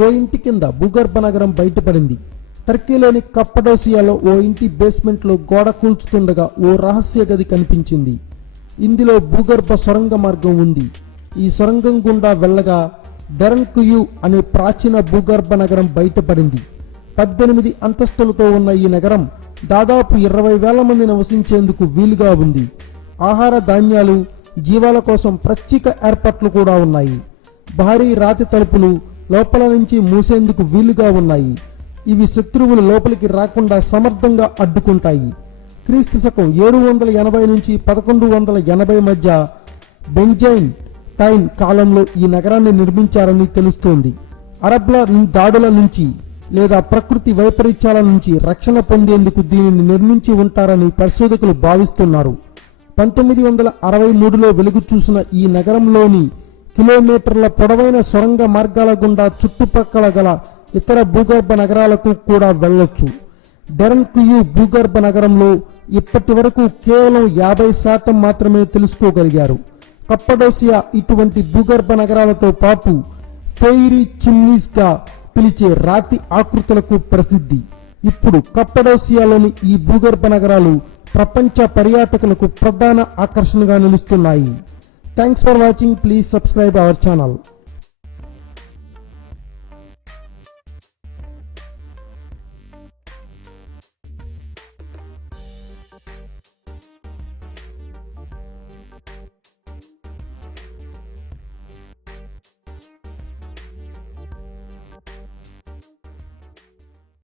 ఓ ఇంటి కింద భూగర్భ నగరం బయటపడింది. టర్కీలోని కప్పడోసియాలో ఓ ఇంటి బేస్మెంట్లో గోడ కూల్చుతుండగా ఓ రహస్య గది కనిపించింది. ఇందులో భూగర్భ సొరంగ మార్గం ఉంది. ఈ సొరంగం గుండా వెళ్ళగా డెరన్కుయు అనే ప్రాచీన భూగర్భ నగరం బయటపడింది. 18 అంతస్తులతో ఉన్న ఈ నగరం దాదాపు 20,000 మంది నివసించేందుకు వీలుగా ఉంది. ఆహార ధాన్యాలు, జీవాల కోసం ప్రత్యేక ఏర్పాట్లు కూడా ఉన్నాయి. భారీ రాతి తలుపులు లోపల నుంచి మూసేందుకు వీలుగా ఉన్నాయి. ఇవి శత్రువులు లోపలికి రాకుండా సమర్థంగా అడ్డుకుంటాయి. క్రీస్తు శకం 780 నుంచి 1180 మధ్య బెంజైన్ టైన్ కాలంలో ఈ నగరాన్ని నిర్మించారని తెలుస్తోంది. అరబ్ల దాడుల నుంచి లేదా ప్రకృతి వైపరీత్యాల నుంచి రక్షణ పొందేందుకు దీనిని నిర్మించి ఉంటారని పరిశోధకులు భావిస్తున్నారు. 1963లో వెలుగు చూసిన ఈ నగరంలోని కిలోమీటర్ల పొడవైన సొరంగ మార్గాల గుండా చుట్టుపక్కల గల ఇతర భూగర్భ నగరాలకు కూడా వెళ్ళొచ్చు. డెరన్కుయు భూగర్భ నగరంలో ఇప్పటి వరకు కేవలం 50% మాత్రమే తెలుసుకోగలిగారు. కప్పడోసియా ఇటువంటి భూగర్భ నగరాలతో పాటు ఫెయిరీ చిమ్నీస్ గా పిలిచే రాతి ఆకృతులకు ప్రసిద్ధి. ఇప్పుడు కప్పడోసియాలోని ఈ భూగర్భ నగరాలు ప్రపంచ పర్యాటకులకు ప్రధాన ఆకర్షణగా నిలుస్తున్నాయి. Thanks for watching. Please subscribe our channel.